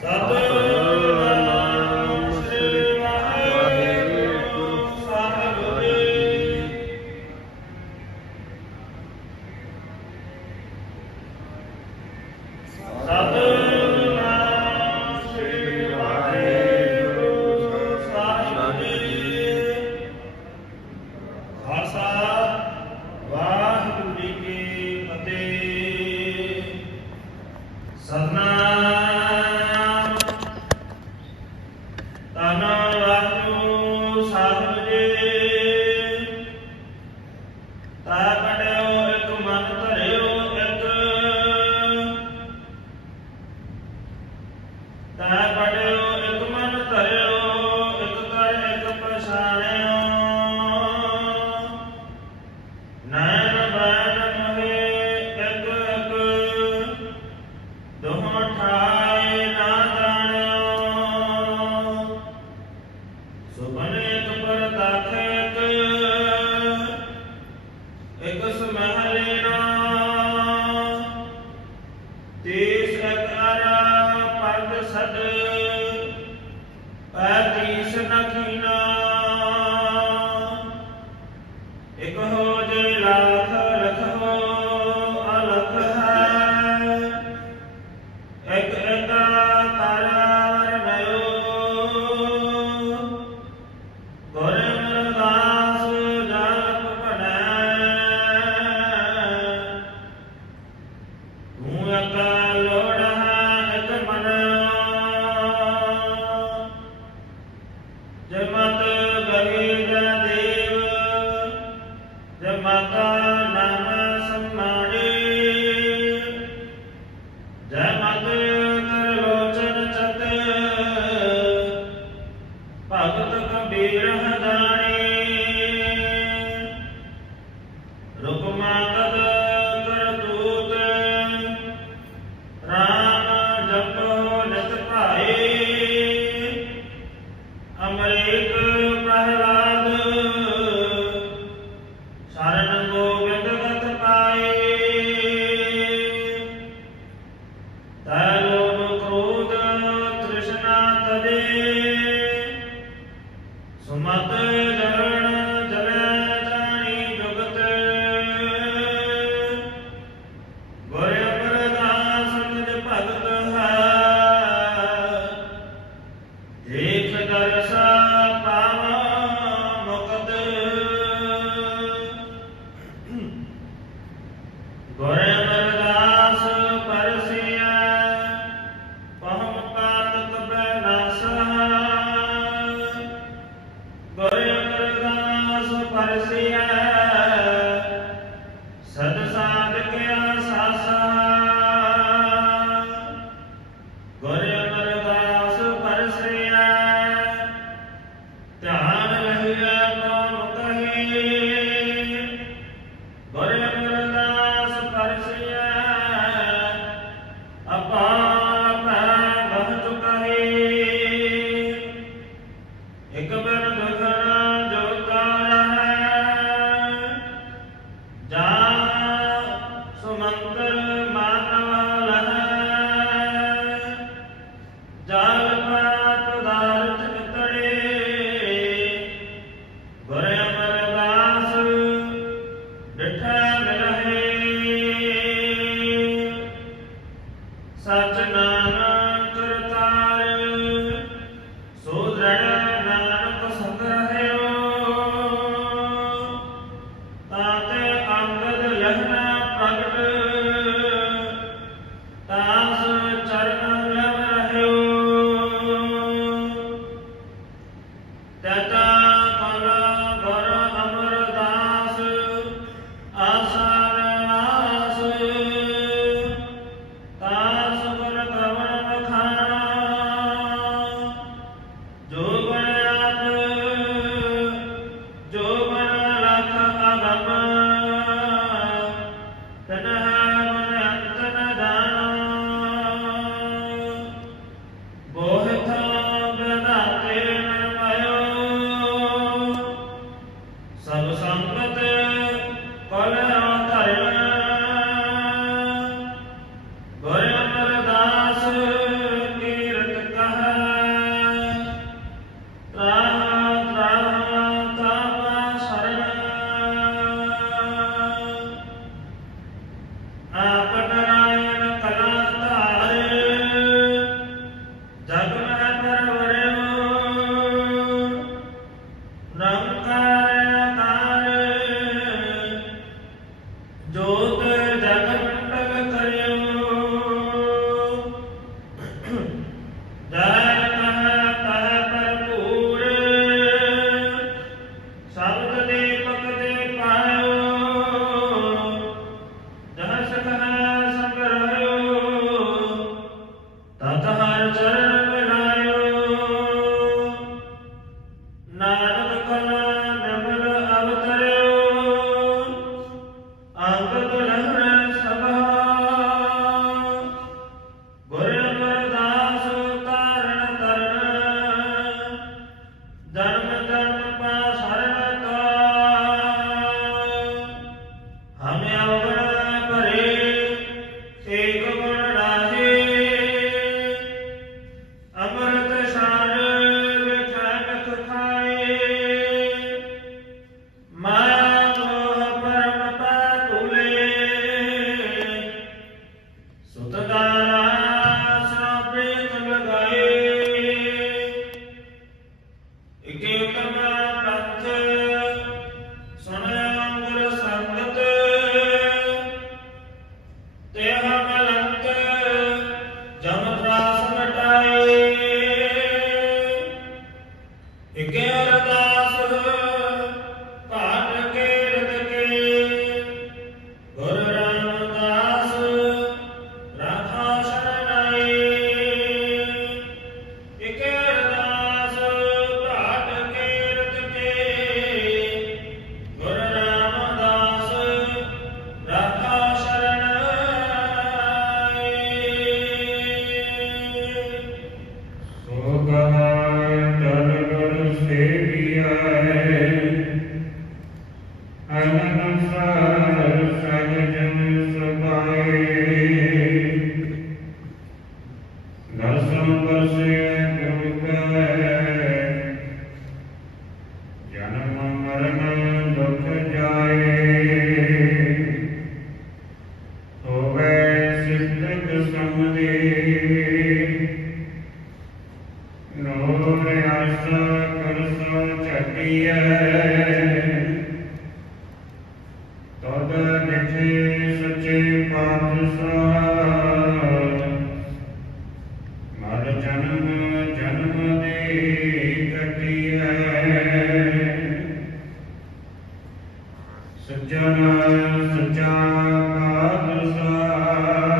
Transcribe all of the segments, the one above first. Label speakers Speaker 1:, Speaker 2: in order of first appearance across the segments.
Speaker 1: Satnam Sri Waheguru Sahib ji Satnam Sri Waheguru Sahib ji Khalsa Waheguru ji Ki Fateh. Satnam Hallelujah. that Terra ਸੱਜਣ ਸੱਚਾ ਪਾਤਸ਼ਾਹ।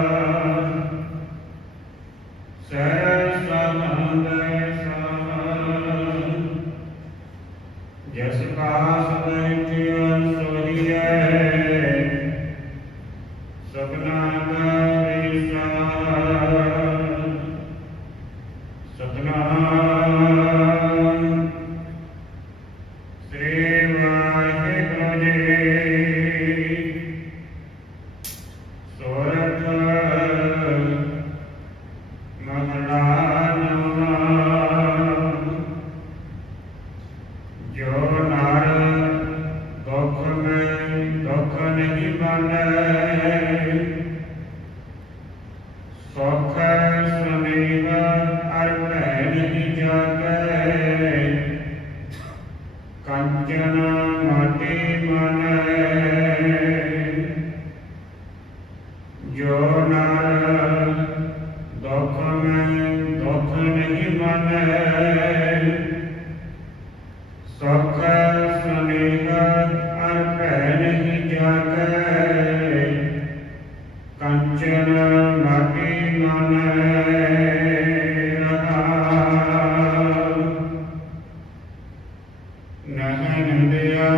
Speaker 1: ਕੰਚਨ ਮਾਟੀ ਮਨੈ ਨਹਿ
Speaker 2: ਨੰਦਿਆ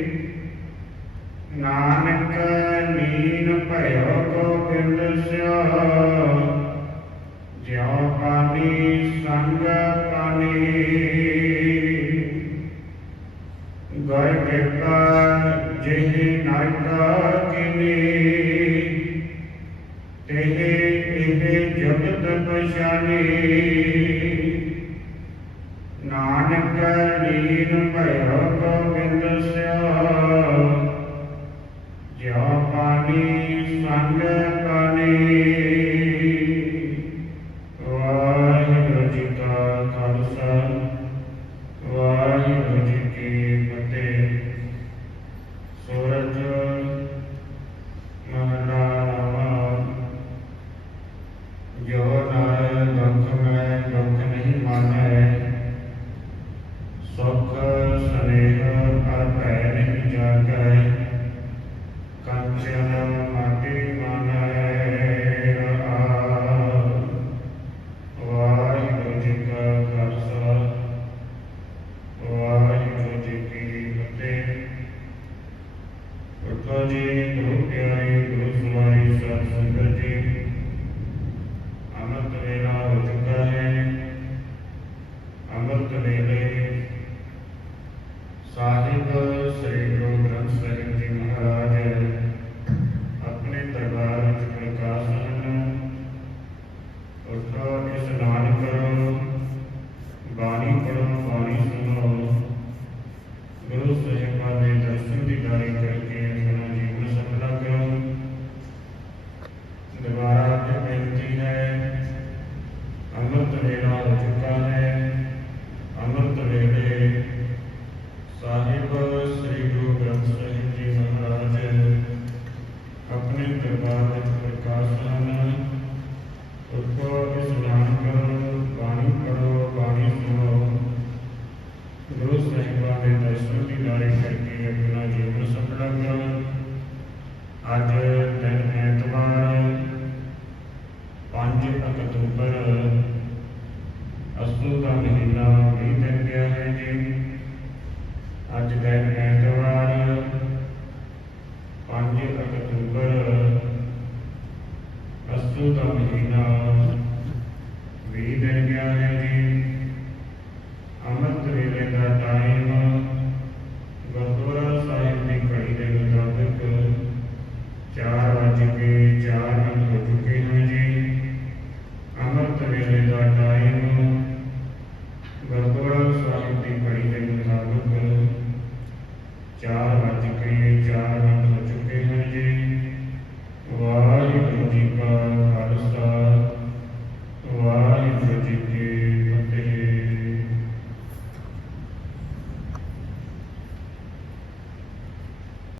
Speaker 2: ਨਾਨਕ ਨੀਨ ਭਇਓ ਕੋ ਪਿੰਡ ਸਿਓ। ਜਿਉ ਪਾਣੀ ਸੰਗ ਪਾਣੀ। ਗਏ ਕਿਰਪਾ ਜਿਹ ਨਾਇਕਾ ਕਿਨੀ ਤੇਹ ਇਹ ਜਗਤ ਪਛਾਨੀ ਨਾਨਕ ਨੀਨ ਭਇਓ